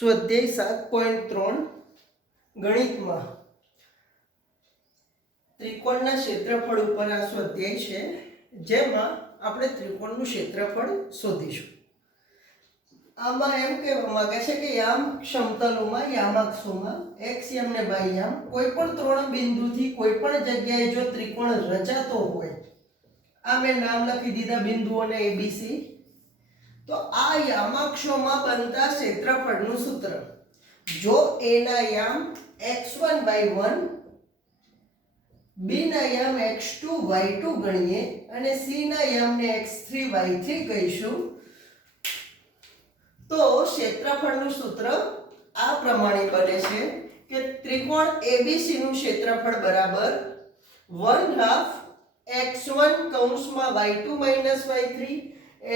સ્વાધ્યાય 7.3 ગણિતમાં ત્રિકોણના ક્ષેત્રફળ ઉપર આ સ્વાધ્યાય છે, જેમાં આપણે ત્રિકોણનું ક્ષેત્રફળ શોધીશું. આમાં એમ કહેવા માંગે છે કે યામ સમતલોમાં યામાક્ષોમાં x યામ ને y યામ કોઈ પણ ત્રણ બિંદુથી કોઈ પણ જગ્યાએ જો ત્રિકોણ રચાતો હોય, આ મેં નામ લખી દીધા બિંદુઓને ABC. તો આ યામાક્ષોમાં બનતા ક્ષેત્રફળનું સૂત્ર, જો a ના યામ x1 y1, b ના યામ x2 y2 ગણીએ અને c ના યામને x3 y3 કહીશું, તો ક્ષેત્રફળનું સૂત્ર આ પ્રમાણે બને છે કે ત્રિકોણ ABC નું ક્ષેત્રફળ બરાબર 1/2 x1 કૌંસમાં y2 minus y3,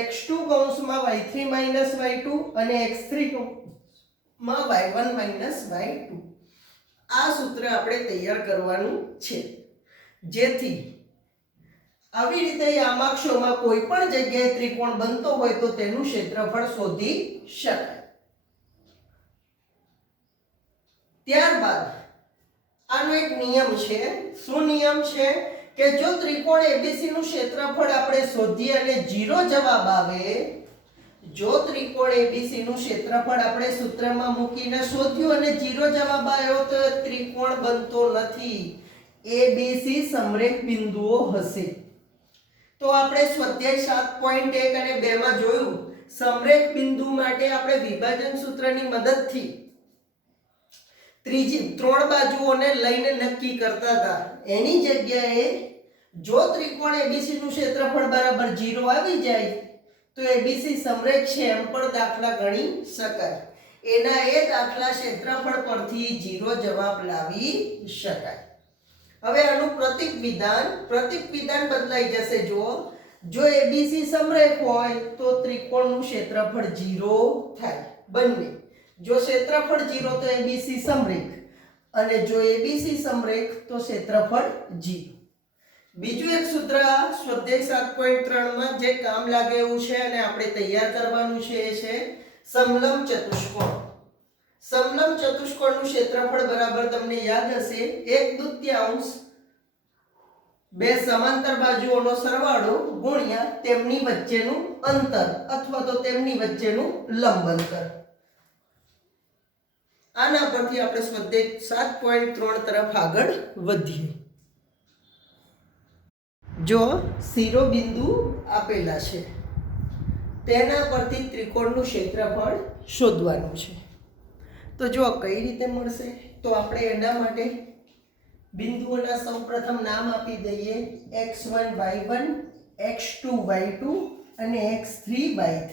x2 કૌંસમાં y3 minus y2 અને x3 કૌંસમાં y1 minus y2. આ સૂત્ર આપણે તૈયાર કરવાનું છે, જેથી આવી રીતે યામાક્ષોમાં કોઈ પણ જગ્યાએ ત્રિકોણ બનતો હોય તો તેનું ક્ષેત્રફળ શોધી શકાય. ત્યારબાદ આનો એક નિયમ છે. શું નિયમ છે? કે જો ત્રિકોણ ABC નું ક્ષેત્રફળ આપણે શોધીએ અને 0 જવાબ આવે, જો ત્રિકોણ ABC નું ક્ષેત્રફળ આપણે સૂત્રમાં મૂકીને શોધ્યું અને 0 જવાબ આવ્યો તો ત્રિકોણ બનતો નથી. ABC સમરેખ બિંદુઓ હશે. તો આપણે સ્વાધ્યાય 7.1 અને 2 માં જોયું, સમરેખ બિંદુ માટે આપણે વિભાજન સૂત્રની મદદથી ત્રણ બાજુઓને લઈને નક્કી કરતા હતા. એની જગ્યાએ જો ત્રિકોણ ABC નું ક્ષેત્રફળ બરાબર 0 આવી જાય તો ABC સમરેખ છે એમ પણ દાખલા ગણી શકાય. એના એ દાખલા ક્ષેત્રફળ પરથી 0 જવાબ લાવી શકાય. હવે આનું પ્રતીક વિધાન બદલાઈ જશે. જો ABC સમરેખ હોય તો ત્રિકોણનું ક્ષેત્રફળ 0 થાય. બંને જો ક્ષેત્રફળ 0 તો ABC સમરેખ, અને જો ABC સમરેખ તો ક્ષેત્રફળ 0. બીજું એક સૂત્ર સ્વાધ્યાય 7.3 માં જે કામ લાગે એવું છે અને આપણે તૈયાર કરવાનું છે એ છે સમલંબ ચતુષ્કોણ. સમલંબ ચતુષ્કોણનું ક્ષેત્રફળ બરાબર તમને યાદ હશે 1/2 બે સમાંતર બાજુઓનો સરવાળો ગુણ્યા તેમની વચ્ચેનું અંતર અથવા તો તેમની વચ્ચેનું લંબ અંતર. આના પરથી આપણે સ્વાધ્યાય 7.3 તરફ આગળ વધીએ. જો શિરોબિંદુ આપેલા છે, તેના પરથી ત્રિકોણનું ક્ષેત્રફળ શોધવાનું છે. તો જો કઈ રીતે મળશે, તો આપણે એના માટે બિંદુઓના સૌપ્રથમ નામ આપી દઈએ. x1 y1, x2 y2 અને x3 y3.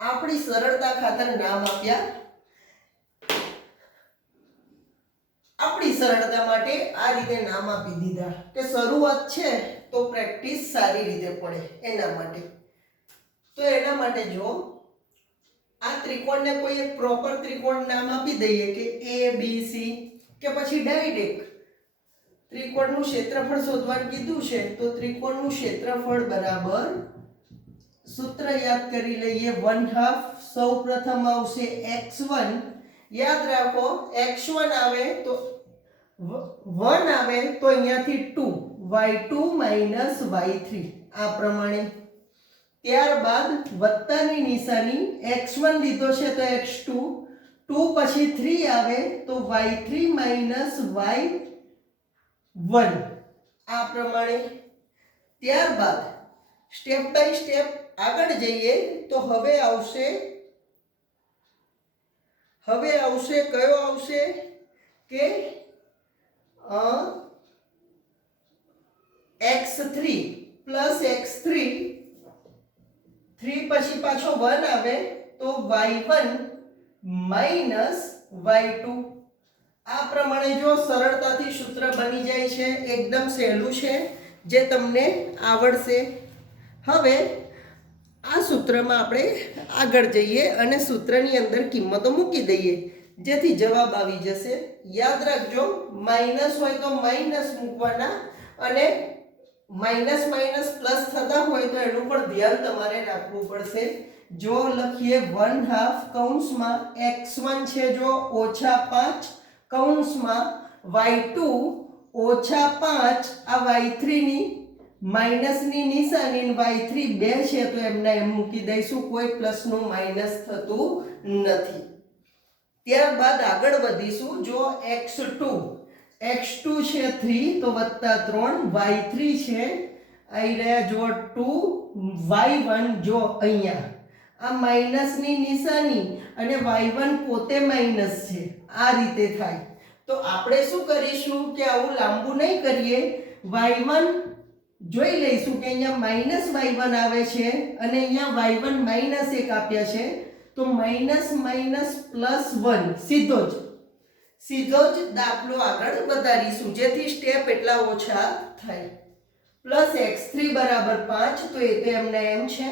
આપણી સરળતા ખાતર નામ આપ્યા. આપણી સરળતા માટે આ રીતે નામ આપી દીધા કે શરૂઆત છે તો પ્રેક્ટિસ સારી રીતે પડે એના માટે. તો એના માટે જો આ ત્રિકોણને કોઈ એક પ્રોપર ત્રિકોણ નામ આપી દઈએ કે ABC, કે પછી ડાયરેક્ટ ત્રિકોણનું ક્ષેત્રફળ શોધવાનું કીધું છે તો ત્રિકોણનું ક્ષેત્રફળ બરાબર સૂત્ર યાદ કરી લઈએ. 1/2 સૌપ્રથમ આવશે x1, યાદ રાખો x1 આવે તો 1 આવે તો અહીંયાથી 2, y2 minus y3 આ પ્રમાણે. ત્યારબાદ વત્તાની નિશાની, x1 લીધો છે તો x2, 2 પછી 3 આવે તો y3 minus y1 આ પ્રમાણે. ત્યારબાદ સ્ટેપ બાય સ્ટેપ આગળ જઈએ તો હવે આવશે કયો આવશે કે x3 plus x3, 3 પછી પાછો 1 આવે તો y1 minus y2. આ પ્રમાણે જો સરળતાથી સૂત્ર બની જાય છે. એકદમ સહેલું છે, જે તમને આવડશે. હવે આ સૂત્રમાં આપણે આગળ જઈએ અને સૂત્રની અંદર કિંમતો મૂકી દઈએ, જેથી જવાબ આવી જશે. યાદ રાખજો, માઇનસ હોય તો માઇનસ મૂકવાના અને માઇનસ માઇનસ પ્લસ થતા હોય તો એનું પણ ધ્યાન તમારે રાખવું પડશે. જો લખીએ 1/2 કૌંસમાં x1 છે જો -5 કૌંસમાં y2 -5 આ y3 ની માઇનસની નિશાની y3 2 છે તો એમને એમ મૂકી દઈશું, કોઈ પ્લસ નું માઇનસ થતું નથી. ત્યારબાદ આગળ વધીશું. જો x2 છે 3 તો +3 y3 છે આવી રહ્યા જો 2 y1 જો અહીંયા આ માઇનસની નિશાની અને y1 પોતે માઇનસ છે, આ રીતે થાય. તો આપણે શું કરીશું કે આવું લાંબુ નહીં કરીએ, y1 જોઈ લઈશું કે અહીંયા માઇનસ y1 આવે છે અને અહીંયા y1 -1 આપ્યા છે તો માઇનસ માઇનસ +1 સીધો જ દાખલો આગળ વધારીશું જેથી સ્ટેપ એટલા ઓછા થાય. +x3 = 5 તો એ તો એમને એમ છે.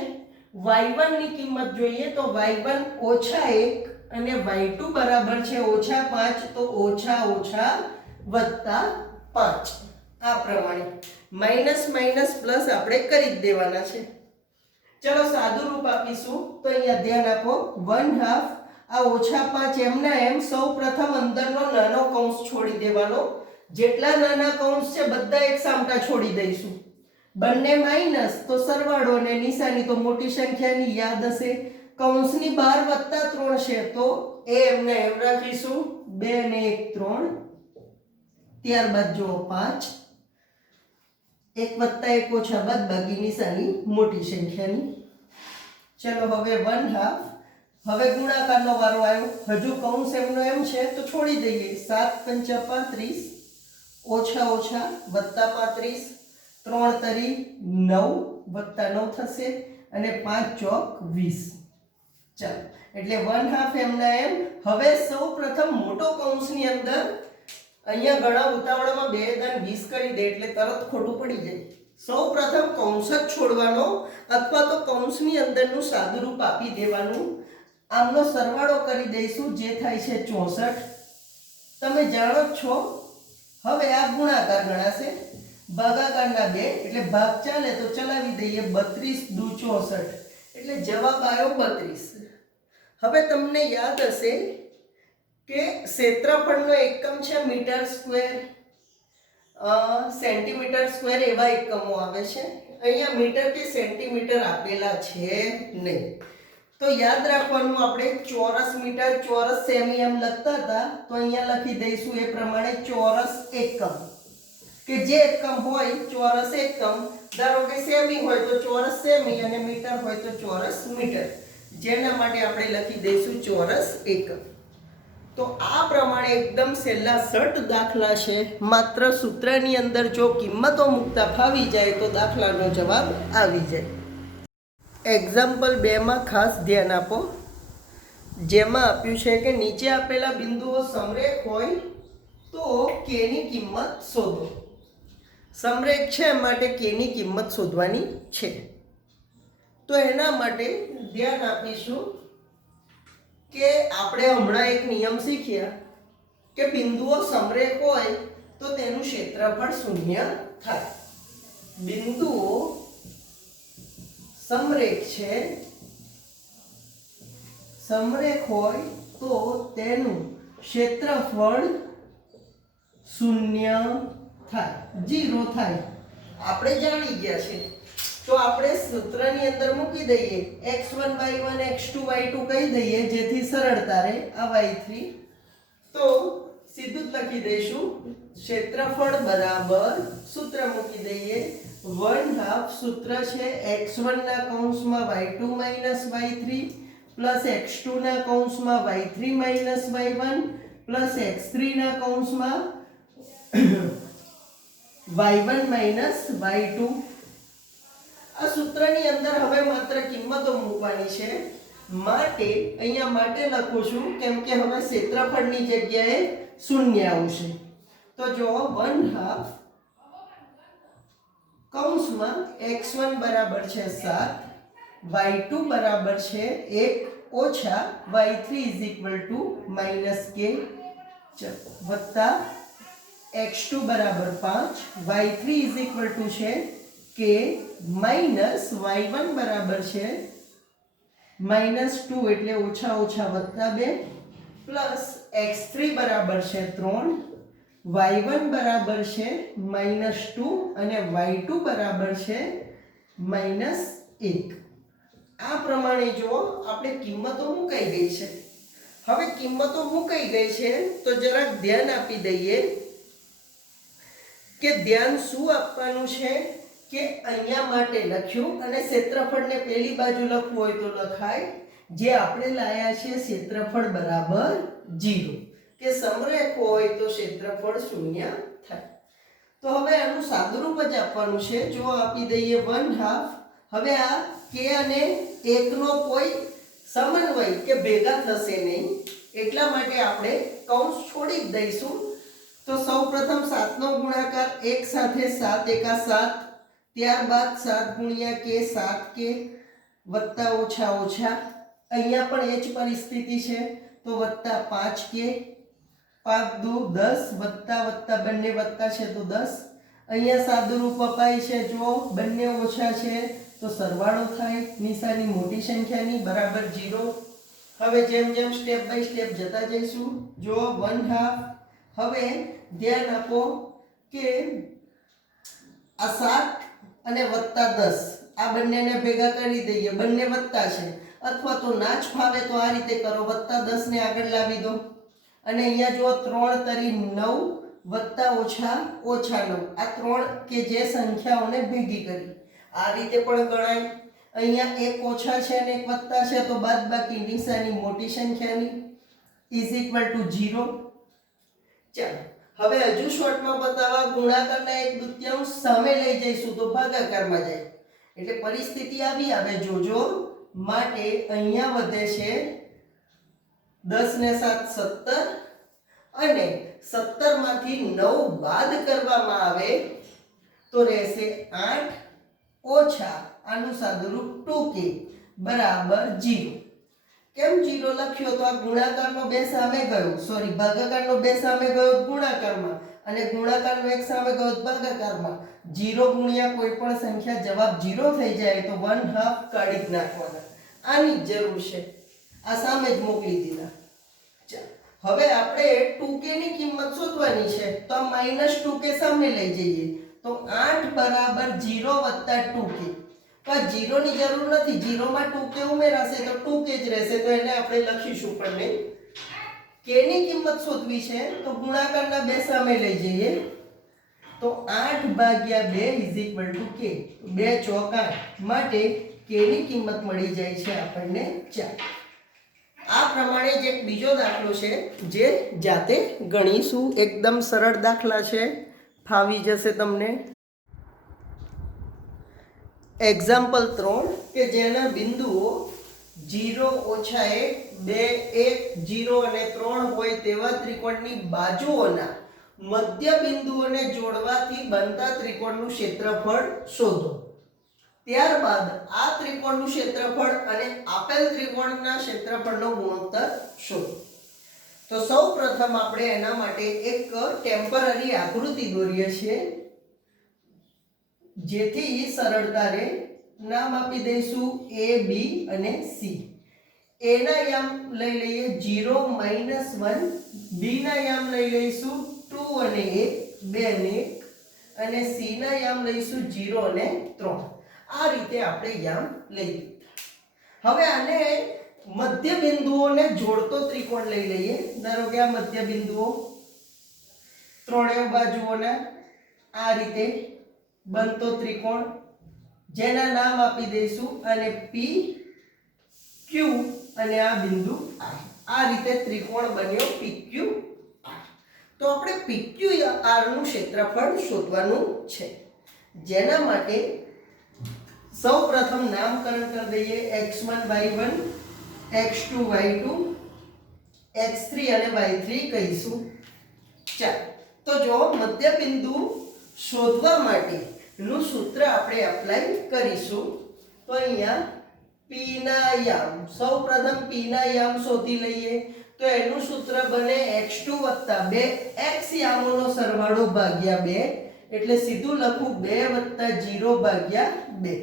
y1 ની કિંમત જોઈએ તો y1 -1 અને y2 બરાબર છે -5 તો -+5 આ પ્રમાણે માઇનસ માઇનસ પ્લસ આપણે કરી જ દેવાના છે. ચલો સાદું રૂપ આપીશું તો અહીંયા ધ્યાન આપો 1/2 આ -5 એમના એમ સૌ પ્રથમ અંદરનો નાનો કૌંસ છોડી દેવાનો. જેટલા નાના કૌંસ છે બધા એક સામટા છોડી દઈશું. બંને માઇનસ તો સરવાળો અને નિશાની તો મોટી સંખ્યાની યાદ હશે. કૌંસની બહાર +3 છે તો એ એમને એમ રાખીશું 2 અને 1 3. ત્યારબાદ જો 5 1 + 1 - બાદબાકી નિશાની મોટી સંખ્યાની. ચલો હવે 1/2 હવે ગુણાકારનો વારો આવ્યો. હજુ કૌંસ એમનો એમ છે તો છોડી દઈએ. 7 × 35 -+35 3 તરી 9 +9 થશે અને 5 ચોક 20. ચાલો એટલે 1/2 એમના એમ. હવે સૌ પ્રથમ મોટો કૌંસની અંદર અહીંયા ઘણા ઉતાવળમાં 2 × 20 કરી દે એટલે તરત ખોટું પડી જાય. સૌ પ્રથમ કૌંસ જ છોડવાનો અથવા તો કૌંસની અંદરનું સાદું રૂપ આપી દેવાનું. આમનો સરવાળો કરી દઈશું જે થાય છે 64. તમે જાણો જ છો હવે આ ગુણાકાર ગણાશે. ભાગાકારના 2 એટલે ભાગ ચાલે તો ચલાવી દઈએ. 32 દુ 64 એટલે જવાબ આવ્યો 32. હવે તમને યાદ હશે કે ક્ષેત્રફળનો એકમ છે મીટર સ્ક્વેર, સેન્ટીમીટર સ્ક્વેર એવા એકમો આવે છે. અહીંયા મીટર કે સેન્ટીમીટર આપેલા છે નહીં. તો યાદ રાખવાનું આપણે ચોરસ મીટર ચોરસ સેમી એમ લખતા હતા તો અહીંયા લખી દઈશું એ પ્રમાણે ચોરસ એકમ કે જે એકમ હોય ચોરસ એકમ. ધારો કે સેમી હોય તો ચોરસ સેમી અને મીટર હોય તો ચોરસ મીટર, જેના માટે આપણે લખી દઈશું ચોરસ એકમ. તો આ પ્રમાણે એકદમ સહેલા સટ દાખલા છે. માત્ર સૂત્રની અંદર જો કિંમતો મૂકતા ફાવી જાય તો દાખલાનો જવાબ આવી જાય. એક્ઝામ્પલ 2 માં ખાસ ધ્યાન આપો. જેમાં આપ્યું છે કે નીચે આપેલા બિંદુઓ સમરેખ હોય તો k ની કિંમત શોધો. સમરેખ છે માટે k ની કિંમત શોધવાની છે. તો એના માટે ધ્યાન આપીશું કે આપણે હમણાં એક નિયમ શીખ્યા કે બિંદુઓ સમરેખ હોય તો તેનું ક્ષેત્રફળ 0 થાય. બિંદુઓ સમરેખ છે, સમરેખ હોય તો તેનું ક્ષેત્રફળ 0 થાય, 0 થાય. આપણે જાણી ગયા છે તો આપણે સૂત્રની અંદર મૂકી દઈએ. x1 y1 x2 y2 કહી દઈએ જેથી સરળતા રહે. આ y3 તો સીધું જ લખી દઈશું ક્ષેત્રફળ બરાબર સૂત્ર મૂકી દઈએ 1/2 સૂત્ર છે x1 ના કૌંસમાં y2 y3 x2 ના કૌંસમાં y3 y1 x3 ના કૌંસમાં y1 y2. આ સૂત્રની અંદર હવે માત્ર કિંમતો મૂકવાની છે માટે અહીંયા માટે લખું છું કેમ કે હવે ક્ષેત્રફળની જગ્યાએ 0 આવશે. તો જો 1/2 કૌંસમાં x1 બરાબર છે 7 y2 બરાબર છે 1 ઓછા y3 -k વત્તા x2 બરાબર 5 y3 છે કે -y1 બરાબર છે -2 એટલે ઓછા ઓછા વત્તા 2 પ્લસ x3 બરાબર છે 3, y1 બરાબર છે -2 અને y2 બરાબર છે -1. આ પ્રમાણે જો આપણે કિંમતો મુકાઈ ગઈ છે. હવે કિંમતો મુકાઈ ગઈ છે તો જરાક ધ્યાન આપી દઈએ કે ધ્યાન શું આપવાનું છે કે અહીંયા માટે લખ્યું અને ક્ષેત્રફળને પેલી બાજુ લખવું હોય તો લખાય જે આપણે લાયા છે ક્ષેત્રફળ બરાબર 0 કે સમરેખ હોય તો ક્ષેત્રફળ 0 થાય. તો હવે આનું સાદુરૂપ જ આપવાનું છે. જો આપી દઈએ 1/2. હવે આ k અને 1 નો કોઈ સમન્વય કે ભેગા થશે નહીં એટલા માટે આપણે કૌંસ છોડી જ દઈશું. તો સૌપ્રથમ 7 નો ગુણાકાર 1 સાથે 7 એકા 7, ત્યારબાદ 7 ગુણ્યા k 7k વત્તા ઓછા ઓછા અહીંયા પણ એ જ પરિસ્થિતિ છે તો વત્તા 5k 5 દુ 10 વત્તા વત્તા બંને વત્તા છે તો 10. અહીંયા સાદુરૂપ અપાય છે જો બંને ઓછા છે તો સરવાળો થાય નિશાની મોટી સંખ્યાની બરાબર 0. હવે જેમ જેમ સ્ટેપ બાય સ્ટેપ જતા જઈશું. જો 1/2. હવે ધ્યાન આપો કે આ 7 અને વત્તા 10 આ બંનેને ભેગા કરી દઈએ. બંને વત્તા છે અથવા તો ના જ ફાવે તો આ રીતે કરો, વત્તા 10 ને આગળ લાવી દો અને અહીંયા જો 3 તરી 9 વત્તા ઓછા ઓછા 9 આ 3 કે જે સંખ્યાઓને ભેગી કરી આ રીતે પણ ગણાય. અહીંયા એક ઓછા છે અને એક વત્તા છે તો બાદબાકી નિશાની મોટી સંખ્યાની = 0. ચાલો હવે હજુ શોર્ટમાં બતાવવા ગુણાકારના 1/2 સામે લઈ જઈશું તો ભાગાકારમાં જાય એટલે પરિસ્થિતિ આવી આવે જોજો. માટે અહીંયા વધે છે 10 ને 7 17 અને 17 માંથી 9 બાદ કરવામાં આવે તો રહેશે 8 ઓછા આનું સાદુરૂપ 2k બરાબર 0. કેમ 0 લખ્યો તો આ ગુણાકારનો 2 સામે ગયો, સોરી ભાગાકારનો 2 સામે ગયો ગુણાકારમાં અને ગુણાકારનો 1 સામે ગયો ભાગાકારમાં. 0 ગુણ્યા કોઈ પણ સંખ્યા જવાબ 0 થઈ જાય તો 1/2 કાઢી જ નાખવાના. આની જ જરૂર છે. આ સામે જ મોકલી દીધા. ચાલો હવે આપણે 2k ની કિંમત શોધવાની છે તો આ -2k સામે લઈ જઈએ તો 8 બરાબર 0 વત્તા 2k. તો આ 0 ની જરૂર નથી, 0 માં 2k ઉમેરાશે તો 2k જ રહેશે તો એને આપણે લખીશું પણ નહીં. k ની કિંમત શોધવી છે તો ગુણાકારના 2 સામે લઈ જઈએ તો 8 ભાગ્યા 2 = k. 2 ચોક 8 માટે k ની કિંમત મળી જાય છે આપણને 4. આ પ્રમાણે જ એક બીજો દાખલો છે જે જાતે ગણીશું. એકદમ સરળ દાખલા છે, ફાવી જશે તમને. એક્ઝામ્પલ 3 કે જેના બિંદુઓ 0 -1 2 1 0 અને 3 હોય તેવા ત્રિકોણની બાજુઓના મધ્ય બિંદુઓને જોડવાથી બનતા ત્રિકોણનું ક્ષેત્રફળ શોધો. ત્યારબાદ આ ત્રિકોણનું ક્ષેત્રફળ અને આપેલ ત્રિકોણના ક્ષેત્રફળનો ગુણોત્તર શોધો. તો સૌપ્રથમ આપણે એના માટે એક ટેમ્પરરી આકૃતિ દોરીએ છીએ જેથી સરળતા રહે. નામ આપી દઈશું a b અને c. a ના યામ લઈ લઈએ 0 -1, b ના યામ લઈ લઈશું 2 અને 1 2 અને 1 અને c ના યામ લઈશું 0 અને 3. આ રીતે આપણે યામ લઈ લીધા. હવે આને મધ્ય બિંદુઓને જોડતો ત્રિકોણ લઈ લઈએ. ધારો કે આ મધ્ય બિંદુઓ ત્રણેય બાજુઓના આ રીતે બનતો ત્રિકોણ જેના નામ આપી દઈશું અને p q અને આ બિંદુ r. આ રીતે ત્રિકોણ બન્યો pq r. તો આપણે pq r નું ક્ષેત્રફળ શોધવાનું છે જેના માટે સૌપ્રથમ નામકરણ કરી દઈએ. x1 y1 x2 y2 x3 અને y3 કહીશું. ચાલો તો જો મધ્ય બિંદુ શોધવા માટે નું સૂત્ર આપણે એપ્લાય કરીશું. તો અહીંયા p ના યામ સૌપ્રથમ p ના યામ શોધી લઈએ તો એનું સૂત્ર બને x2 + 2 x યામોનો સરવાળો ભાગ્યા 2 એટલે સીધું લખું 2 + 0 ભાગ્યા 2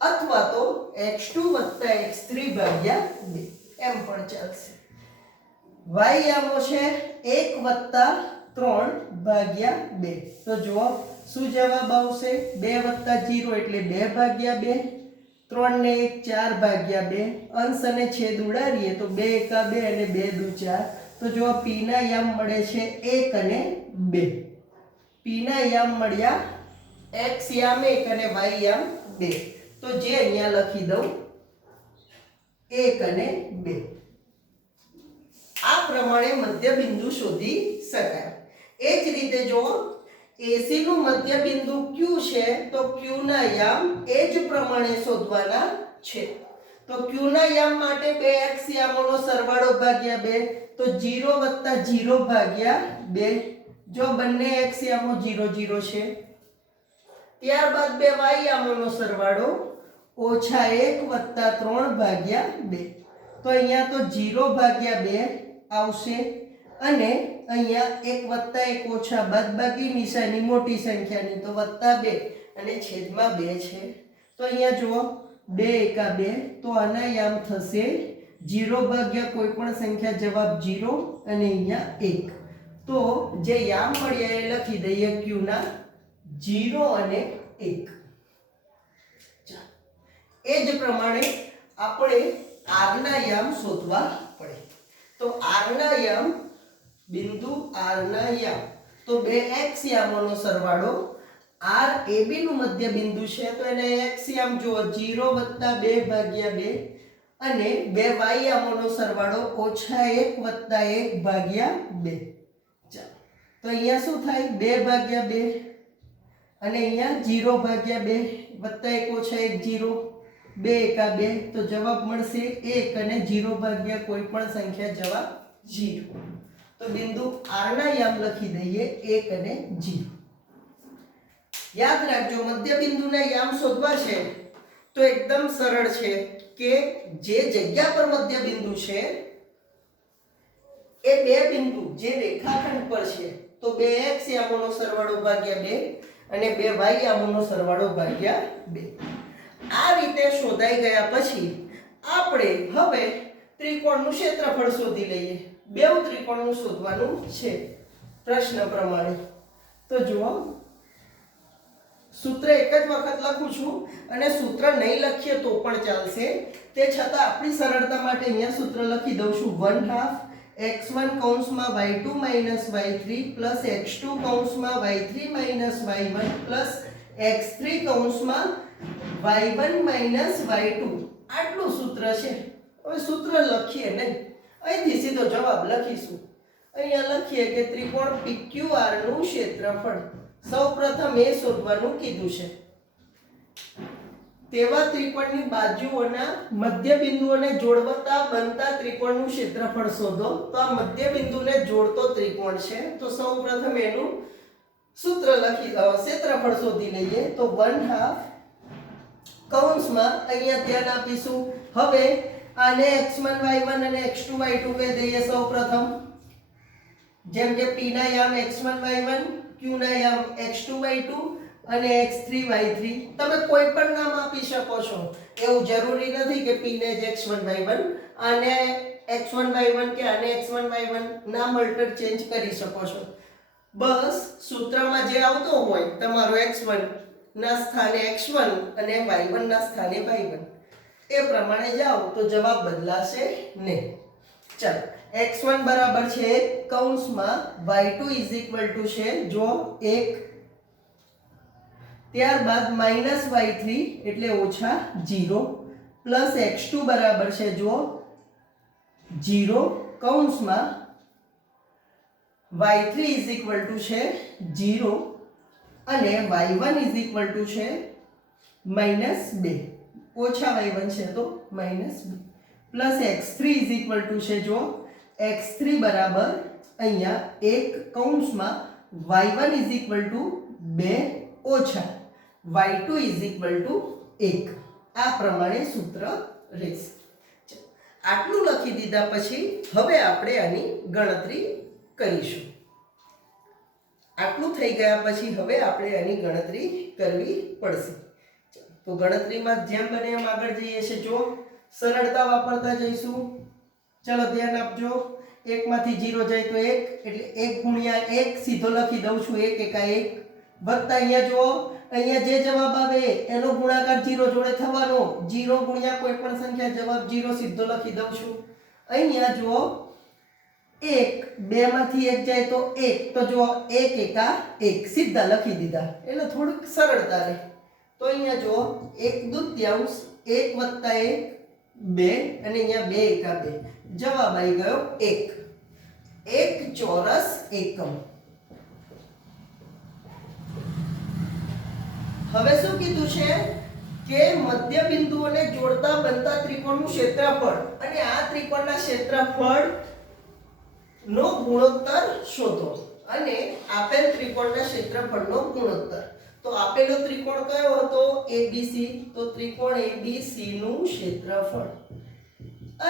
અથવા તો x2 + x3 ભાગ્યા 2 એમ પણ ચાલશે. y આવો છે 1 + 3 ભાગ્યા 2. તો જુઓ શું જવાબ આવશે? 2 + 0 એટલે 2 ભાગ્યા 2, 3 ને 1 4 ભાગ્યા 2, અંશ અને છેદ ઉડાડીએ તો 2 એકા 2 અને 2 દુ 4. તો જો p ના યામ મળે છે 1 અને 2. p ના યામ મળ્યા x યામ 1 અને y યામ 2. તો જે અહીંયા લખી દઉં 1 અને 2. આ પ્રમાણે મધ્ય બિંદુ શોધી શકાય. એ જ રીતે જો AC નું મધ્ય બિંદુ Q છે તો Q ના યામ એ જ પ્રમાણે શોધવાના છે. તો Q ના યામ માટે 2x યામોનો સરવાળો ભાગ્યા 2 તો 0 + 0 ભાગ્યા 2. જો બંને x યામો 0 0 છે. ત્યારબાદ 2 y યામોનો સરવાળો -1 + 3 ભાગ્યા 2. તો અહીંયા તો 0 ભાગ્યા 2 આવશે અને અહીંયા 1 + 1 ઓછા બાદબાકી નિશાની મોટી સંખ્યાની તો +2 અને છેદમાં 2 છે. તો અહીંયા જુઓ 2 એકા 2 તો આના યામ થશે 0 ભાગ્યા કોઈ પણ સંખ્યા જવાબ 0 અને અહીંયા 1. તો જે યામ મળ્યા એ લખી દઈએ q ના 0 અને 1. એ જ પ્રમાણે આપણે r ના યામ શોધવા પડે. તો r ના યામ બિંદુ r ના યામ તો 2x યામોનો સરવાળો r AB નું મધ્ય બિંદુ છે તો એને x યામ જો 0 + 2 ભાગ્યા 2 અને 2 y યામોનો સરવાળો -1 + 1 ભાગ્યા 2. ચાલો તો અહીંયા શું થાય 2 ભાગ્યા 2 અને અહીંયા 0 ભાગ્યા 2 +1 - 1 0 2 એકા 2 તો જવાબ મળશે 1 અને 0 ભાગ્યા કોઈ પણ સંખ્યા જવાબ 0. તો બિંદુ r ના યામ લખી દઈએ 1 અને 0. યાદ રાખજો મધ્ય બિંદુના યામ શોધવા છે તો એકદમ સરળ છે કે જે જગ્યા પર મધ્ય બિંદુ છે એ બે બિંદુ જે રેખાખંડ પર છે તો 2x યામોનો સરવાળો ભાગ્યા 2 અને 2y યામોનો સરવાળો ભાગ્યા 2. આ રીતે શોધાઈ ગયા પછી આપણે હવે ત્રિકોણનું ક્ષેત્રફળ શોધી લઈએ. બે ત્રિકોણનું શોધવાનું છે પ્રશ્ન પ્રમાણે. તો જુઓ સૂત્ર એક જ વખત લખું છું અને સૂત્ર નહીં લખીએ તો પણ ચાલશે. તે છતાં આપણી સરળતા માટે અહીંયા સૂત્ર લખી દઉં છું 1/2 x1 કૌંસમાં y2 - y3 પ્લસ x2 કૌંસમાં y3 - y1 x3 કૌંસમાં y1 - y2. આટલું સૂત્ર છે. હવે સૂત્ર લખીએ નહીં, અહીંથી સીધો જવાબ લખીશું. અહીંયા લખીએ કે ત્રિકોણ PQR નું ક્ષેત્રફળ સૌપ્રથમ એ શોધવાનું કીધું છે. તેવા ત્રિકોણની બાજુઓના મધ્ય બિંદુઓને જોડતા બનતા ત્રિકોણનું ક્ષેત્રફળ શોધો. તો આ મધ્ય બિંદુને જોડતો ત્રિકોણ છે તો સૌપ્રથમ એનું સૂત્ર લખી ક્ષેત્રફળ શોધી લઈએ. તો 1/2 કૌંસમાં અહીંયા ધ્યાન આપીશું. હવે આને x1 y1 અને x2 y2 કહી દઈએ સૌપ્રથમ. જેમ કે p ના યામ x1 y1, q ના યામ x2 y2 અને x3 y3. તમે કોઈ પણ નામ આપી શકો છો. એવું જરૂરી નથી કે p ને જ x1 y1 આને x1 y1 કે આને x1 y1 નામ અલ્ટર ચેન્જ કરી શકો છો. બસ સૂત્રમાં જે આવતો હોય તમારો x1 ના સ્થાને x1 અને y1 ના સ્થાને y1 એ પ્રમાણે જાઓ તો જવાબ બદલાશે નહીં. ચાલો x1 બરાબર છે કૌંસમાં y2 છે જો 1, ત્યારબાદ -y3 એટલે -0 પ્લસ x2 બરાબર છે જો 0 કૌંસમાં y3 છે 0 અને y1 છે -2 ઓછા y1 છે તો -2 પ્લસ x3 છે જો x3 બરાબર અહીંયા 1 કૌંસમાં y1 2 ઓછા y2 1. આ પ્રમાણે સૂત્ર રહેશે. આટલું લખી દીધા પછી હવે આપણે આની ગણતરી કરીશું. આટલું થઈ ગયા પછી હવે આપણે એની ગણતરી કરવી પડશે. તો ગણતરીમાં જેમ બને એમ આગળ જઈએ છે. જો સરળતા વાપરતા જઈશું. ચલો ધ્યાન આપજો. 1 માંથી 0 જાય તો 1 એટલે 1 ગુણ્યા 1 સીધો લખી દઉં છું. 1 એકા 1 વત્તા અહીંયા જુઓ, અહીંયા જે જવાબ આવે એનો ગુણાકાર 0 જોડે થવાનો. 0 ગુણ્યા કોઈ પણ સંખ્યા જવાબ 0 સીધો લખી દઉં છું. અહીંયા જુઓ 1 2 માંથી 1 જાય તો 1 તો જુઓ 1 એકા 1 સીધા લખી દીધા એટલે થોડુંક સરળતા રહે. તો અહીંયા જુઓ 1/2 1 વત્તા 1 2 અને અહીંયા 2 એકા 2 જવાબ આવી ગયો 1. 1 ચોરસ એકમ. હવે શું કીધું છે કે મધ્ય બિંદુઓને જોડતા બનતા ત્રિકોણનું ક્ષેત્રફળ અને આ ત્રિકોણના ક્ષેત્રફળ નો ગુણોત્તર શોધો અને આપેલ ત્રિકોણના ક્ષેત્રફળનો ગુણોત્તર. તો આપેલો ત્રિકોણ કયો હતો? ABC. તો ત્રિકોણ ABC નું ક્ષેત્રફળ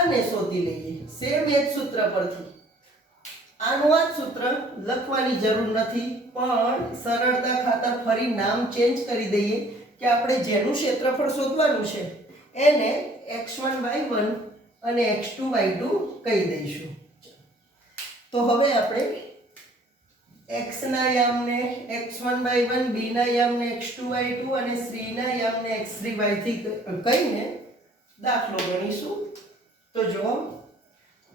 અને શોધી લઈએ સેમ એ જ સૂત્ર પરથી. આનું આ સૂત્ર લખવાની જરૂર નથી, પણ સરળતા ખાતર ફરી નામ ચેન્જ કરી દઈએ કે આપણે જેનું ક્ષેત્રફળ શોધવાનું છે એને x1 y1 અને x2 y2 કહી દઈશું. તો હવે આપણે x ના યામને x1 y1, b ના યામને x2 y2 અને c ના યામને x3 y3 કહીને દાખલો ગણીશું. તો જો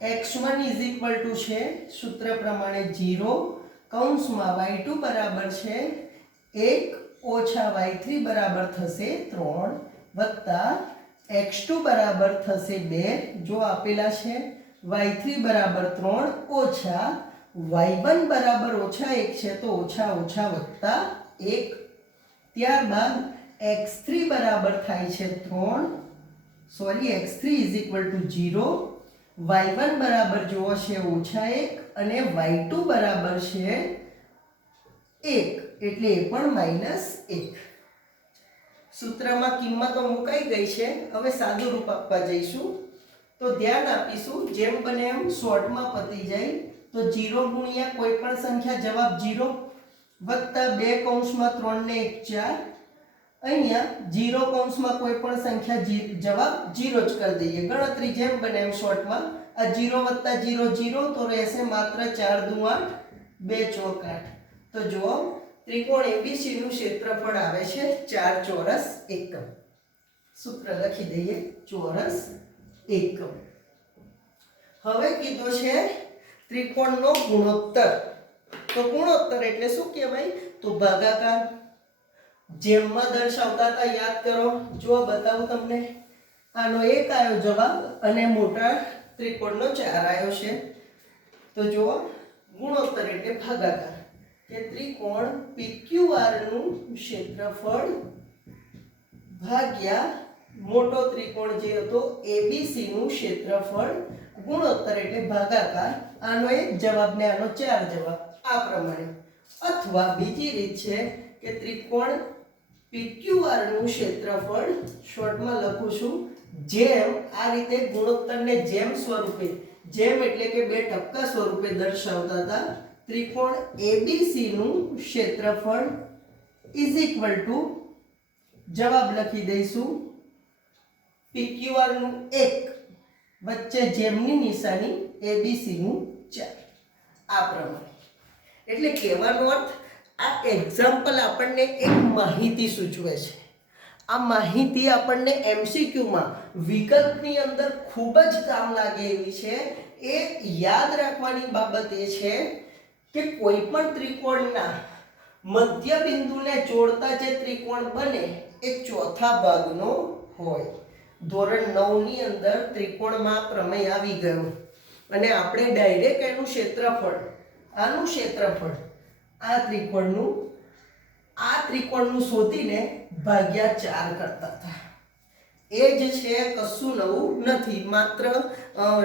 x1 છે સૂત્ર પ્રમાણે 0 કૌંસમાં y2 બરાબર છે 1 ઓછા y3 બરાબર થશે 3 વત્તા x2 બરાબર થશે 2 જો આપેલા છે, y3 બરાબર 3 ઓછા y1 બરાબર ઓછા 1 છે તો ઓછા ઓછા વત્તા 1. ત્યારબાદ x3 બરાબર થાય છે 3 x3 0, y1 બરાબર જુઓ છે ઓછા 1 અને y2 બરાબર છે 1 એટલે એ પણ -1. સૂત્રમાં કિંમતો મુકાઈ ગઈ છે. હવે સાદું રૂપ આપવા જઈશું. તો ધ્યાન આપીશું જેમ બને એમ શોર્ટમાં પતી જાય. તો 0 ગુણ્યા કોઈ પણ સંખ્યા જવાબ 0 વત્તા 2 કૌંસમાં 3 ને 1 4. અહીંયા 0 કૌંસમાં કોઈ પણ સંખ્યા જવાબ 0 જ કરી દઈએ. ગણતરી જેમ બને એમ શોર્ટમાં. આ 0 વત્તા 0 0 તો રહેશે માત્ર 4 દુ 8 2 ચોક 8. તો જુઓ ત્રિકોણ ABC નું ક્ષેત્રફળ આવે છે 4 ચોરસ એકમ. સૂત્ર લખી દઈએ ચોરસ એકમ. હવે કીધો છે ત્રિકોણનો ગુણોત્તર. તો ગુણોત્તર એટલે શું કહેવાય? તો ભાગાકાર. જેમમાં દર્શાવતા હતા યાદ કરો. જો બતાવું તમને. આનો 1 આવ્યો જવાબ અને મોટા ત્રિકોણનો 4 આવ્યો છે. તો જુઓ ગુણોત્તર એટલે ભાગાકાર. કે ત્રિકોણ PQR નું ક્ષેત્રફળ ભાગ્યા મોટો ત્રિકોણ જે હતો ABC નું ક્ષેત્રફળ ગુણોત્તર એટલે ભાગાકાર. આનો 1 જવાબ ને આનો 4 જવાબ આ પ્રમાણે. અથવા બીજી રીત છે કે ત્રિકોણ PQR નું ક્ષેત્રફળ શોર્ટમાં લખું છું જેમ આ રીતે ગુણોત્તરને જેમ સ્વરૂપે, જેમ એટલે કે 2 ટપકા સ્વરૂપે દર્શાવતા હતા. ત્રિકોણ ABC નું ક્ષેત્રફળ જવાબ લખી દઈશું PQR નું 1 વચ્ચે જેમની નિશાની ABC નું 4 આ પ્રમાણે. એટલે કહેવાનો અર્થ આ એક્ઝામ્પલ આપણને એક માહિતી સૂચવે છે. આ માહિતી આપણને MCQ માં વિકલ્પની અંદર ખૂબ જ કામ લાગે એવી છે. એ યાદ રાખવાની બાબત એ છે કે કોઈ પણ ત્રિકોણના મધ્ય બિંદુને જોડતા જે ત્રિકોણ બને એ ચોથા ભાગનો હોય. ધોરણ 9 ની અંદર ત્રિકોણમાં પ્રમેય આવી ગયો અને આપણે ડાયરેક્ટ એનું ક્ષેત્રફળ, આનું ક્ષેત્રફળ આ ત્રિકોણનું શોધીને ભાગ્યા 4 કરતા હતા. એ જ છે, કશું નવું નથી, માત્ર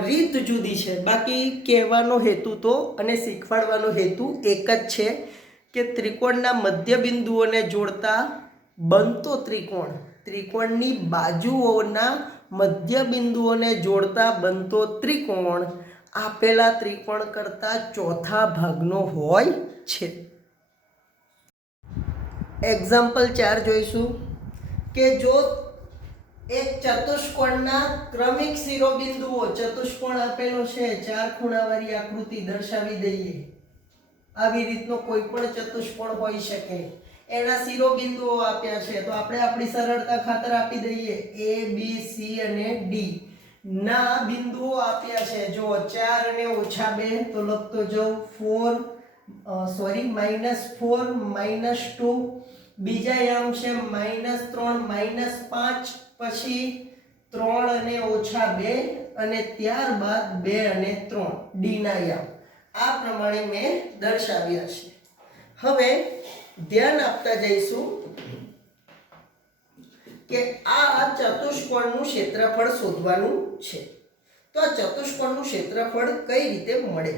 રીત જુદી છે. બાકી કહેવાનો હેતુ તો અને શીખવાડવાનો હેતુ એક જ છે કે ત્રિકોણના મધ્ય બિંદુઓને જોડતા બનતો ત્રિકોણ, ત્રિકોણની બાજુઓના મધ્ય બિંદુઓને જોડતા બનતો ત્રિકોણ આપેલા ત્રિકોણ કરતાં ચોથા ભાગનો હોય છે. એક્ઝામ્પલ 4 જોઈશું કે જો એક ચતુષ્કોણના ક્રમિક શિરોબિંદુઓ, ચતુષ્કોણ આપેલો છે, 4 ખૂણાવાળી આકૃતિ દર્શાવી દઈએ. આવી રીતનો કોઈ પણ ચતુષ્કોણ હોઈ શકે, એના શિરોબિંદુઓ આપ્યા છે તો આપણે આપણી સરળતા ખાતર આપી દઈએ A B C અને D ના બિંદુઓ આપ્યા છે. જો 4 અને -2 તો લખતો જાઉં -4 -2, બીજા યામ છે -3 -5, પછી 3 અને -2 અને ત્યારબાદ 2 અને 3 ડી ના યામ. આ પ્રમાણે મેં દર્શાવ્યા છે. હવે ધ્યાન આપતા જઈશું કે આ ચતુષ્કોણનું ક્ષેત્રફળ શોધવાનું છે. તો આ ચતુષ્કોણનું ક્ષેત્રફળ કઈ રીતે મળે?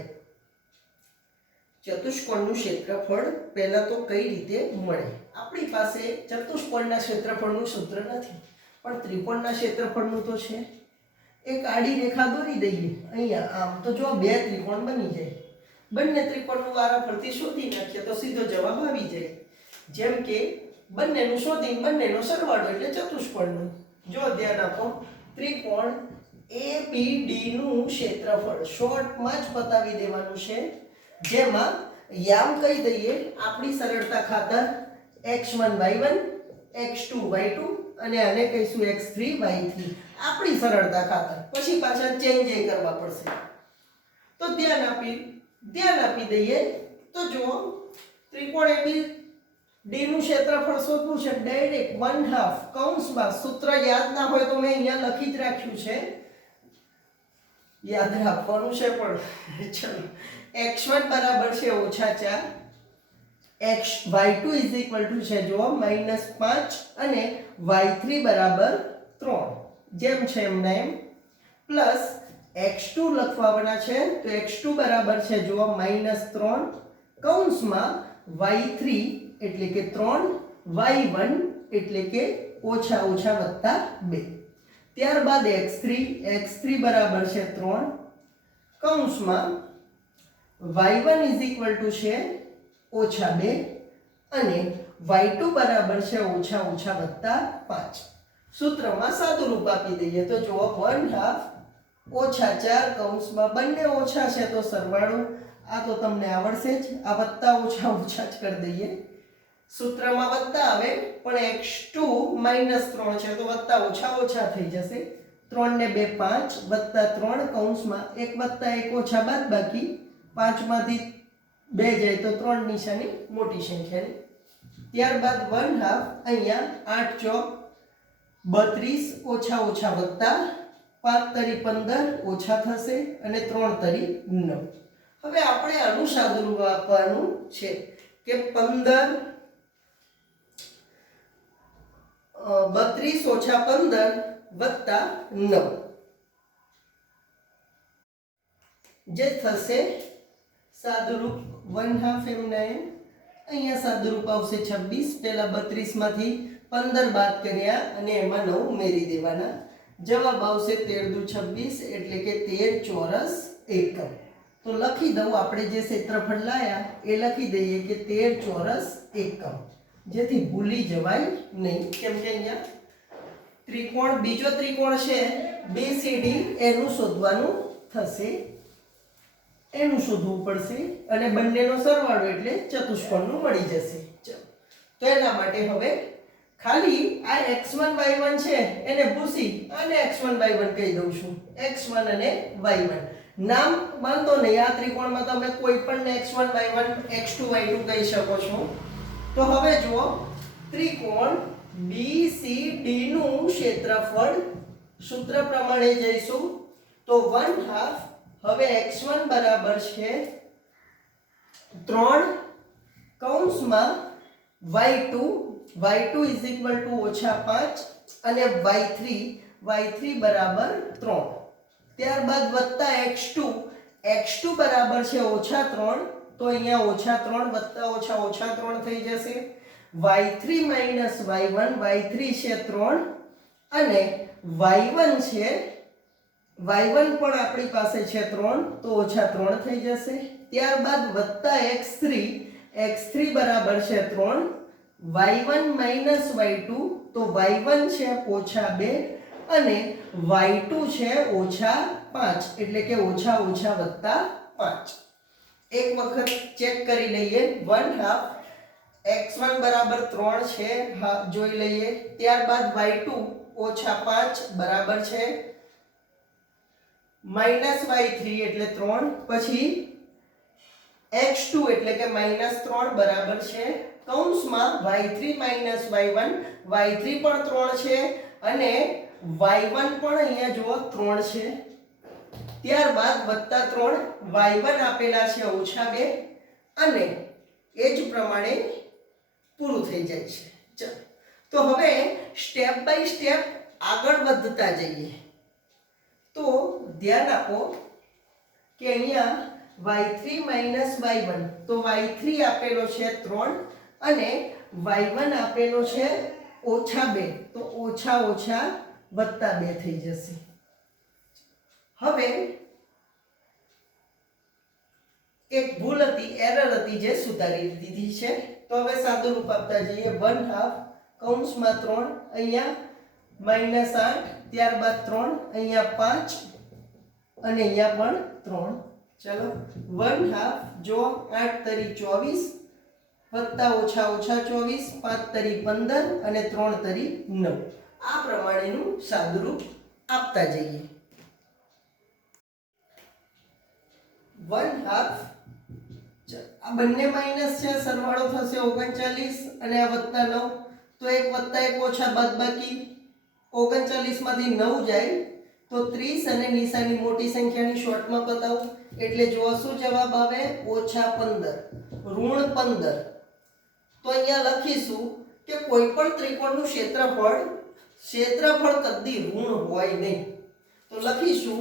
ચતુષ્કોણનું ક્ષેત્રફળ પહેલા તો કઈ રીતે મળે? આપણી પાસે ચતુષ્કોણના ક્ષેત્રફળનું સૂત્ર નથી, પણ ત્રિકોણના ક્ષેત્રફળનું તો છે. એક આડી રેખા દોરી દઈએ અહીંયા, આમ તો જો બે ત્રિકોણ બની જાય. બંને ત્રિકોણનું વારાફરતી શોધી નાખીએ તો સીધો જવાબ આવી જાય. જેમ કે બંનેનું શોધીને બંનેનો સરવાળો એટલે ચતુષ્કોણનું. જો ધ્યાન આપો, ત્રિકોણ ABD નું ક્ષેત્રફળ શોર્ટમાં જ બતાવી દેવાનું છે, જેમાં યામ કહી દઈએ આપણી સરળતા ખાતર x1 y1, x2 y2 અને આને કહીશું x3 y3. આપણી સરળતા ખાતર, પછી પાછા ચેન્જ કરવા પડશે. તો ધ્યાન આપી દઈએ તો જુઓ, ત્રિકોણ ABD નું ક્ષેત્રફળ શોધવું છે. ડાયરેક્ટ 1/2 કૌંસમાં, સૂત્ર યાદ ના હોય તો મેં અહીંયા લખી જ રાખ્યું છે, યાદ રાખવાનું છે. પણ ચલો, x1 બરાબર છે -4, y2 છે જો -5 અને y3 બરાબર 3, જેમ છે એમને એમ, પ્લસ x2 લખવાના છે તો x2 બરાબર છે જો -3 કૌંસમાં y3 એટલે કે 3, y1 એટલે કે -2. ત્યારબાદ x3 બરાબર છે 3 કૌંસમાં y1 છે -2 અને y2 બરાબર છે -5. સૂત્રમાં સાદું રૂપ આપી દઈએ તો જુઓ 1/2 -4 કૌંસમાં બંને ઓછા છે તો સરવાળો. આ તો તમને આવડશે જ, આ વત્તા ઓછા જ કરી દઈએ. સૂત્રમાં વત્તા આવે પણ x2 -3 છે તો વત્તા ઓછા થઈ જશે. 3 ને 2 5 +3 કૌંસમાં 1 + 1 ઓછા બાદબાકી 5 માંથી 2 જાય તો 3 નિશાની મોટી સંખ્યાની. ત્યારબાદ 1/2 અહીંયા 8 ચોક 32 ઓછા વત્તા 5 તરી 15 ઓછા થશે અને 3 તરી 9. હવે આપણે આનું સાદુરૂપ આપવાનું છે કે 15 32 ઓછા 15 વત્તા 9, જે થશે સાદુરૂપ 1/2 એમને એમ. અહીંયા સાદુરૂપ આવશે 26. પહેલા 32 માંથી 15 બાદ કર્યા અને એમાં 9 ઉમેરી દેવાના. જવાબ આવશે 13 દુ 26 એટલે કે 13 ચોરસ એકમ. તો લખી દઉં, આપણે જે ક્ષેત્રફળ લાયા એ લખી દઈએ કે 13 ચોરસ એકમ, જેથી ભૂલી જવાય નહીં. કેમ કે અહીંયા ત્રિકોણ, બીજો ત્રિકોણ છે BCD, એનું શોધવાનું થશે, એનું શોધવું પડશે અને બંનેનો સરવાળો એટલે ચતુષ્કોણનું મળી જશે. તો એના માટે હવે ખાલી આ x1 y1 છે એને ભૂસી અને x1 y1 કહી દઉં છું. x1 અને y1 નામ વાંધો નહીં, આ ત્રિકોણમાં તમે કોઈ પણ x1 y1 x2 y2 કહી શકો છો. તો હવે જુઓ, ત્રિકોણ BCD નું ક્ષેત્રફળ સૂત્ર પ્રમાણે જઈશું તો 1/2. હવે x1 બરાબર છે 3 કૌંસમાં y2 -5 અને y3 બરાબર 3. ત્યારબાદ વત્તા x2 બરાબર છે -3, તો અહીંયા -3 વત્તા ઓછા 3 થઈ જશે. y3 y1 છે 3 અને y1 પણ આપણી પાસે છે 3 તો -3 થઈ જશે. ત્યારબાદ વત્તા x3 બરાબર છે 3 y1 માઇનસ y2, તો y1 છે -2 અને y2 છે -5, એટલે કે ઓછા ઓછા વત્તા 5. એક વખત ચેક કરી લઈએ. 1/2 x1 બરાબર 3 છે, હા જોઈ લઈએ. ત્યારબાદ y2 -5 બરાબર છે -y3 એટલે 3, પછી x2 એટલે કે -3 બરાબર છે કૌંસમાં y3 - y1, y3 પણ 3 છે અને y1 પણ અહીંયા જુઓ 3 છે. ત્યારબાદ +3, y1 આપેલા છે -2 અને એ જ પ્રમાણે પૂરું થઈ જાય છે. ચાલો તો હવે સ્ટેપ બાય સ્ટેપ આગળ વધતા જઈએ. તો ધ્યાન આપો કે અહીંયા y3 - y1, તો y3 આપેલો છે 3 અને y1 આપેલો છે -2, તો ઓછા ઓછા +2 થઈ જશે. હવે એક ભૂલ હતી, એરર હતી, જે સુધારી દીધી છે. તો હવે સાદું રૂપ આપતા જઈએ. 1/2 કૌંસમાં 3, અહીંયા -8, ત્યારબાદ 3, અહીંયા 5 અને અહીંયા પણ 3. ચલો 1/2 જો 8 તરી 24 વત્તા ઓછા ઓછા 24, 5 તરી 15 અને 3 તરી 9. આ પ્રમાણેનું સાદુરૂપ આપતા જઈએ. 1/2 આ બંને માઈનસ છે, સરવાળો થશે 39 અને આ +9, તો એક વત્તા એક ઓછા બાદબાકી. 39 માંથી 9 જાય તો 30 અને નિશાની મોટી સંખ્યાની શોર્ટમાં બતાવું એટલે જો શું જવાબ આવે -15, ઋણ 15. તો અહીંયા લખીશું કે કોઈ પણ ત્રિકોણનું ક્ષેત્રફળ કદી ઋણ હોય નહીં. તો લખીશું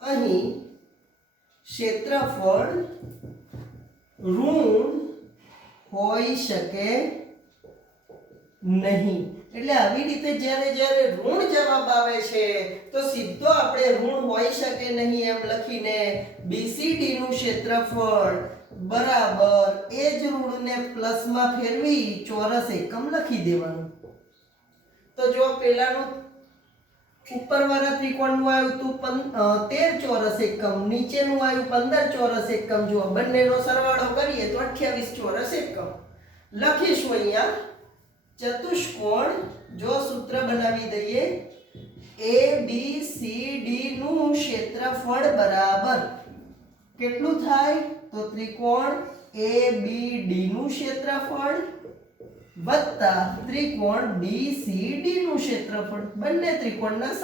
અહીં ક્ષેત્રફળ ઋણ હોઈ શકે નહીં. એટલે આવી રીતે જ્યારે ઋણ જવાબ આવે છે તો સીધો આપણે ઋણ હોઈ શકે નહીં એમ લખીને BCD નું ક્ષેત્રફળ બરાબર એ જ ઋણને પ્લસમાં ફેરવી ચોરસ એકમ લખી દેવાનું. તો જો પેલાનું ઉપરવાળા ત્રિકોણનું આવ્યું હતું 13 ચોરસ એકમ, નીચેનું આવ્યું 15 ચોરસ એકમ. જો બંનેનો સરવાળો કરીએ તો 28 ચોરસ એકમ. લખીશું અહીંયા ચતુષ્કોણ, જો સૂત્ર બનાવી દઈએ, ABCD નું ક્ષેત્રફળ બરાબર કેટલું થાય? તો ત્રિકોણ ABD નું ક્ષેત્રફળ વત્તા ત્રિકોણ BCD નું ક્ષેત્રફળ, બંને ત્રિકોણના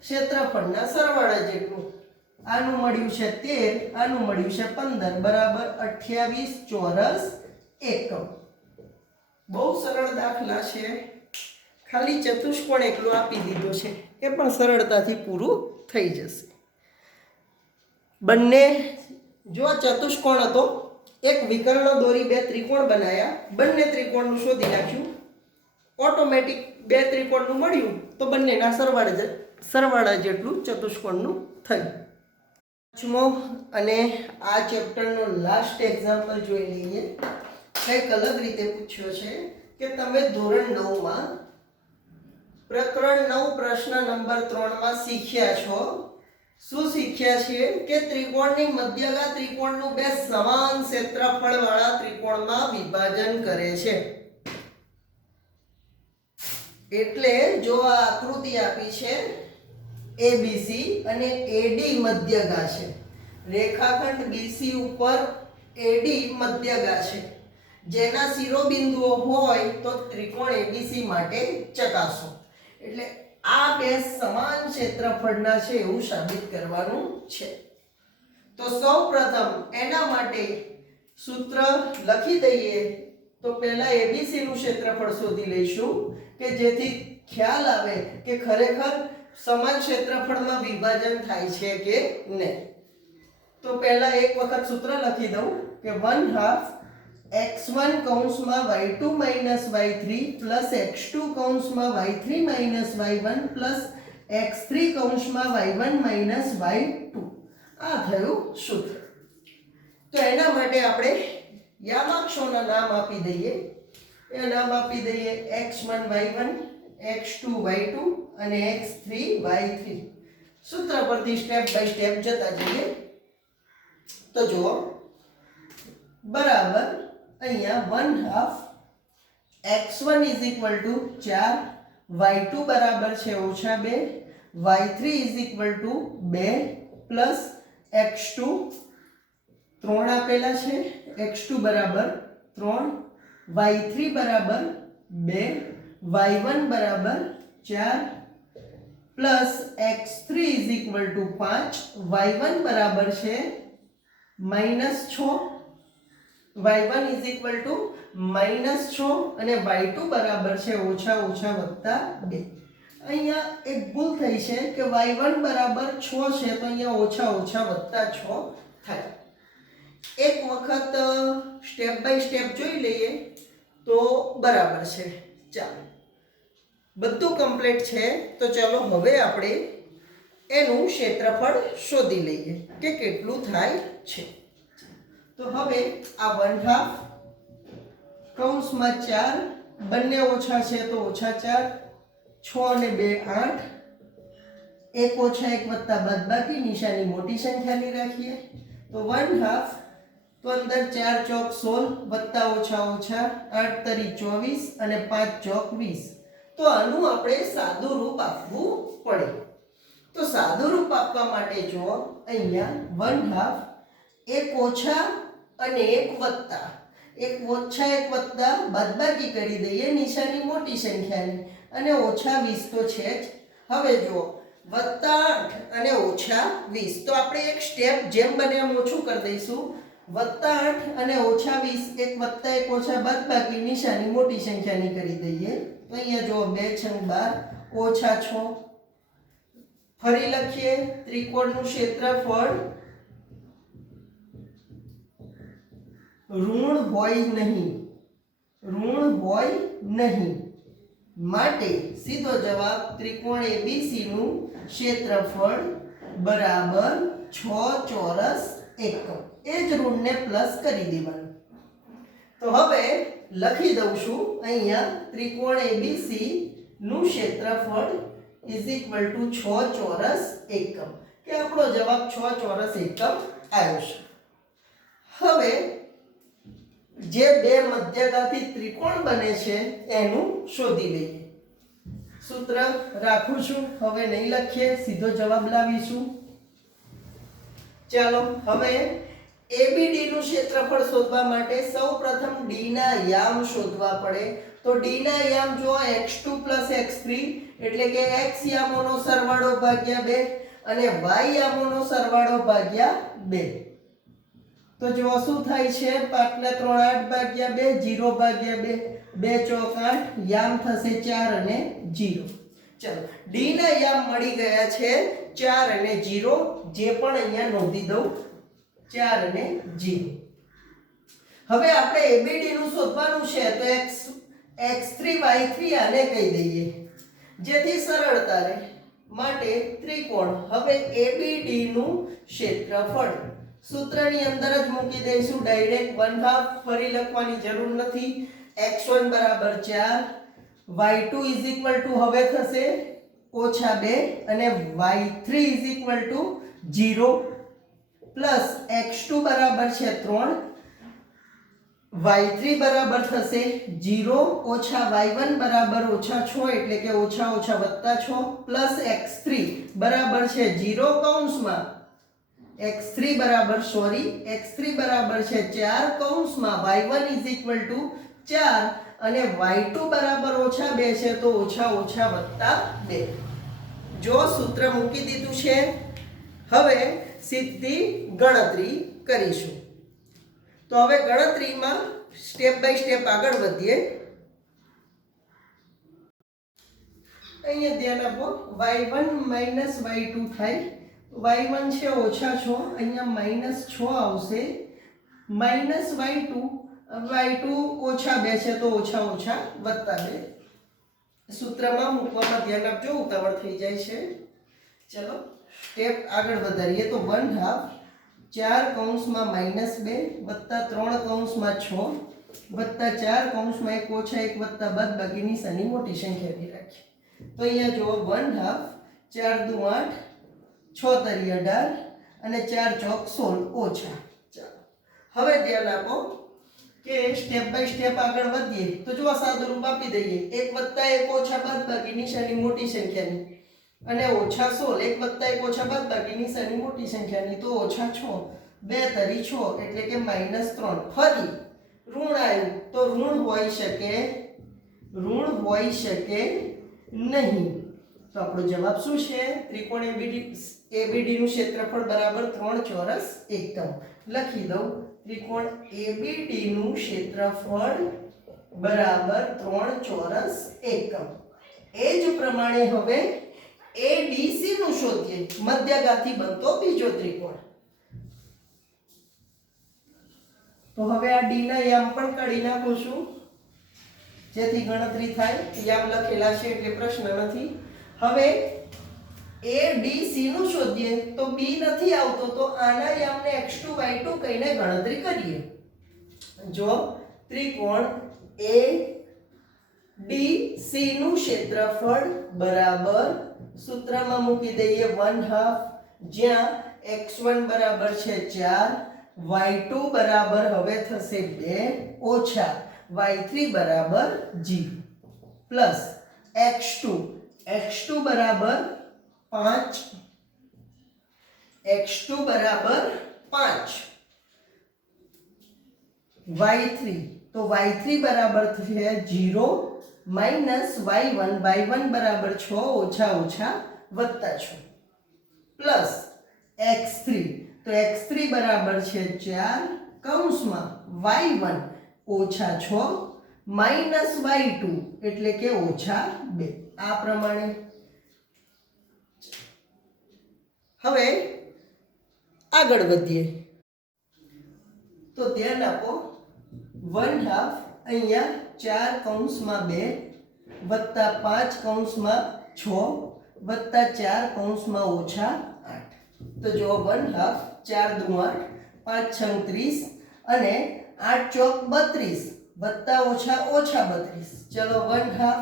ક્ષેત્રફળના સરવાળા જેટલું. આનું મળ્યું છે 13, આનું મળ્યું છે 15 બરાબર 28 ચોરસ એકમ. બહુ સરળ દાખલા છે, ખાલી ચતુષ્કોણ એકલો આપી દીધો છે, એ પણ સરળતાથી પૂરું થઈ જશે. બંને જો ચતુષ્કોણ હતો, એક વિકર્ણ દોરી બે ત્રિકોણ બનાવ્યા, બંને ત્રિકોણનું શોધી નાખ્યું, ઓટોમેટિક બે ત્રિકોણનું મળ્યું તો બંનેના સરવાળા જેટલું ચતુષ્કોણનું થયું. અને આ ચેપ્ટરનો લાસ્ટ એક્ઝામ્પલ જોઈ લઈએ. કંઈક અલગ રીતે પૂછ્યો છે કે તમે ધોરણ 9માં પ્રકરણ 9 પ્રશ્ન નંબર 3 માં શીખ્યા છો. શું શીખ્યા છીએ કે ત્રિકોણની મધ્યગા ત્રિકોણનું બે સમાન ક્ષેત્રફળ વાળા ત્રિકોણમાં વિભાજન કરે છે. એટલે જો આ આકૃતિ આપી છે ABC અને AD મધ્યગા છે, રેખાખંડ BC ઉપર AD મધ્યગા છે, જેના શિરોબિંદુઓ હોય તો ત્રિકોણ ABC માટે ચકાસો. એટલે આ બે સમાન ક્ષેત્રફળના છે એવું સાબિત કરવાનું છે. તો સૌપ્રથમ એના માટે સૂત્ર લખી દઈએ. તો પહેલા ABC નું ક્ષેત્રફળ શોધી લઈશું કે જેથી ખ્યાલ આવે કે ખરેખર સમાન ક્ષેત્રફળમાં વિભાજન થાય છે કે નહીં. તો પહેલા એક વખત સૂત્ર લખી દઉં કે 1/2 x1 કૌંસમાં y2 minus y3 plus x2 કૌંસમાં y3 minus y1 plus x3 કૌંસમાં y1 માઇનસ y2. આ થયું સૂત્ર. તો એના માટે આપણે યામાક્ષોના નામ આપી દઈએ. એ નામ આપી દઈએ x1 y1 x2 y2 અને x3 y3. સૂત્ર પરથી સ્ટેપ બાય સ્ટેપ જતા જઈએ તો જુઓ બરાબર અહીંયા 1/2 x1 = 4, y2 બરાબર છે -2, y3 = 2 પ્લસ x2 3 આપેલા છે, x2 બરાબર 3, y3 બરાબર 2, y1 બરાબર 4 પ્લસ x3 = 5, y1 બરાબર છે -6, y1 = -6 અને y2 બરાબર છે -2. અહીંયા એક ભૂલ થઈ છે કે y1 બરાબર 6 છે તો અહીંયા -6 થાય. એક વખત સ્ટેપ બાય સ્ટેપ જોઈ લઈએ તો બરાબર છે. ચાલો બધું કમ્પ્લીટ છે તો ચાલો હવે આપણે એનું ક્ષેત્રફળ શોધી લઈએ કે કેટલું થાય છે. તો હવે આ 1/2 કૌંસમાં 4 બંને ઓછા છે તો -4, 6 અને 2 8, 1 ઓછા 1 વત્તા બાદબાકી નિશાની મોટી સંખ્યાની રાખીએ તો 1/2 તો અંદર 4 ચોક 16 વત્તા ઓછા 8 તરી 24 અને 5 ચોક 20. તો આનું આપણે સાદું રૂપ આપવું પડે. તો સાદું રૂપ આપવા માટે જો અહીંયા 1/2 1 ઓછા અને 1 વત્તા, 1 ઓછા 1 વત્તા બાદબાકી કરી દઈએ નિશાની મોટી સંખ્યાની અને -20 તો છે જ. હવે જો +8 અને -20 તો આપણે એક સ્ટેપ જેમ બને એમ ઓછું કરી દઈશું. +8 અને -20 1 વત્તા 1 ઓછા બાદબાકી નિશાની મોટી સંખ્યાની કરી દઈએ તો અહીંયા જો 2 × 12 -6. ફરી લખીએ ત્રિકોણનું ક્ષેત્રફળ ઋણ હોય નહીં માટે સીધો જવાબ ત્રિકોણ ABC નું ક્ષેત્રફળ બરાબર 6 ચોરસ એકમ. એ જ ઋણને પ્લસ કરી દેવાનું. તો હવે લખી દઉં છું અહીંયા ત્રિકોણ ABC નું ક્ષેત્રફળ = 6 ચોરસ એકમ કે આપણો જવાબ 6 ચોરસ એકમ આવ્યો છે. હવે જે બે મધ્યગાથી ત્રિકોણ બને છે એનું શોધી લઈએ. સૂત્ર રાખું છું, હવે નહીં લખીએ, સીધો જવાબ લાવીશું. ચાલો હવે ABD નું ક્ષેત્રફળ શોધવા માટે સૌપ્રથમ D ના યામ શોધવા પડે. તો D ના યામ જો x2 + x3 એટલે કે x યામોનો સરવાળો ભાગ્યા 2 અને y યામોનો સરવાળો ભાગ્યા 2. તો જો શું થાય છે 5 ને 3 8 ભાગ્યા 2 0 ભાગ્યા 2 2 ચોક 8 યામ થશે 4 અને 0. ચલો D ના યામ મળી ગયા છે 4 અને 0, જે પણ અહીંયા નોંધી દઉં 4 અને 0. હવે આપણે ABD નું શોધવાનું છે તો x3 y3 આને કહી દઈએ જેથી સરળતા રહે. માટે ત્રિકોણ હવે ABD નું ક્ષેત્રફળ સૂત્રની અંદર જ મૂકી દઈશું ડાયરેક્ટ. 1/2 ફરી લખવાની જરૂર નથી. x1 બરાબર 4, y2 = હવે થશે -2 અને y3 = 0 પ્લસ x2 બરાબર છે 3, y3 બરાબર થશે 0 ઓછા y1 બરાબર -6 એટલે કે -6 પ્લસ x3 બરાબર છે 0 કૌંસમાં x3 બરાબર છે 4 કૌંસમાં y1 = 4 અને y2 બરાબર -2 છે તો -2. જો સૂત્ર મૂકી દીધું છે, હવે સીધી ગણતરી કરીશું. તો હવે ગણતરીમાં સ્ટેપ બાય સ્ટેપ આગળ વધીએ. અહીંયા ધ્યાન આપો y1 - y2 થાય. y1 છે -6, અહીંયા -6 આવશે, -y2 -2 છે તો -2. સૂત્રમાં મૂકવામાં ધ્યાન આપજો, ઉતાવળ થઈ જાય છે. ચલો સ્ટેપ આગળ વધારીએ તો 1/2 4 કૌંસમાં -2 વત્તા 3 કૌંસમાં 6 વત્તા 4 કૌંસમાં 1 ઓછા 1 વત્તા બાદબાકી નિશાની મોટી સંખ્યાની રાખી. તો અહીંયા જુઓ 1/2 4 દુ 8 6 તરી 18 અને 4 ચોક 16 ઓછા. ચાલો હવે ધ્યાન આપો કે સ્ટેપ બાય સ્ટેપ આગળ વધીએ તો જો સાદું રૂપ આપી દઈએ 1 વત્તા 1 ઓછા બાદબાકી નિશાની મોટી સંખ્યાની અને ઓછા 16 1 વત્તા 1 ઓછા બાદબાકી નિશાની મોટી સંખ્યાની તો ઓછા 6 2 તરી 6 એટલે કે -3. ફરી ઋણ આવ્યું તો ઋણ હોઈ શકે નહીં. તો આપણો જવાબ શું છે? ત્રિકોણ ABD નું ક્ષેત્રફળ બરાબર 3 ચોરસ એકમ. લખી દઉં ત્રિકોણ ABD નું ક્ષેત્રફળ બરાબર 3 ચોરસ એકમ. એ જ પ્રમાણે હવે ADC નું શોધીએ. મધ્યગાથી બનતો બીજો ત્રિકોણ. તો હવે આ D ના યામ પણ કાઢી નાખું છું જેથી ગણતરી થાય. યામ લખેલા છે એટલે પ્રશ્ન નથી. હવે ADC નું શોધીએ તો B નથી આવતો તો આના યામને x2 y2 કહીને ગણતરી કરીએ. જો ત્રિકોણ ADC નું ક્ષેત્રફળ બરાબર સૂત્રમાં મૂકી દઈએ 1/2 જ્યાં x1 બરાબર છે 4 y2 બરાબર હવે થશે 2 ઓછા y3 બરાબર 0 પ્લસ x2 બરાબર 5 y3 તો y3 બરાબર થશે 0 માઈનસ y1 બરાબર 6 ઓછા ઓછા વત્તા 6 પ્લસ x3 તો x3 બરાબર છે 4 કૌંસમાં y1 ઓછા 6 માઈનસ y2 એટલે કે ઓછા 2. આ પ્રમાણે હવે આગળ વધીએ તો ધ્યાન આપો 1/2 અહીંયા 4 કૌંસમાં 2 વત્તા 5 કૌંસમાં 6 વત્તા 4 કૌંસમાં ઓછા 8. તો જો 1/2 4 દુ 8 5 6 30 અને 8 ચોક 32 વત્તા ઓછા 32. ચલો 1/2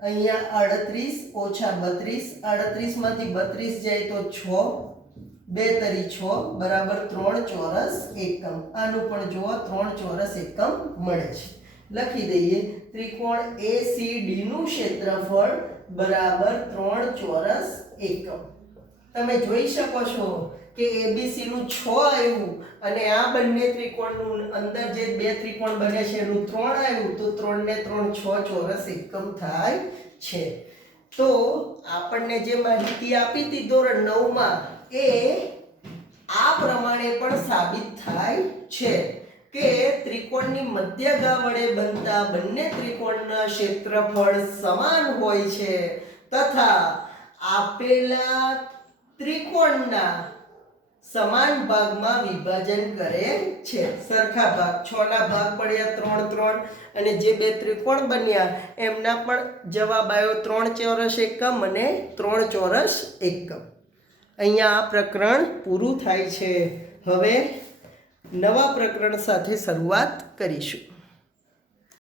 અહીંયા 38 ઓછા 32 38 માંથી 32 જાય તો 6 2 તરી 6 બરાબર 3 ચોરસ એકમ. આનું પણ જુઓ 3 ચોરસ એકમ મળે છે. લખી દઈએ ત્રિકોણ ACD નું ક્ષેત્રફળ બરાબર 3 ચોરસ એકમ. તમે જોઈ શકો છો કે ABC નું 6 આવ્યું અને આ બંને ત્રિકોણનું અંદર જે બે ત્રિકોણ બને છે એનું 3 આવ્યું તો 3 ને 3 6 ચોરસ એકમ થાય છે. તો આપણને જે માહિતી આપી હતી ધોરણ 9 માં એ આ પ્રમાણે પણ સાબિત થાય છે કે ત્રિકોણની મધ્યગા વડે બનતા બંને ત્રિકોણના ક્ષેત્રફળ સમાન હોય છે તથા આપેલા ત્રિકોણના સમાન ભાગમાં વિભાજન કરે છે. સરખા ભાગ 6 ના ભાગ પડ્યા 3 3 અને જે બે ત્રિકોણ બન્યા એમના પણ જવાબ આવ્યો 3 ચોરસ એકમ અને 3 ચોરસ એકમ. અહીંયા આ પ્રકરણ પૂરું થાય છે. હવે નવા પ્રકરણ સાથે શરૂઆત કરીશું.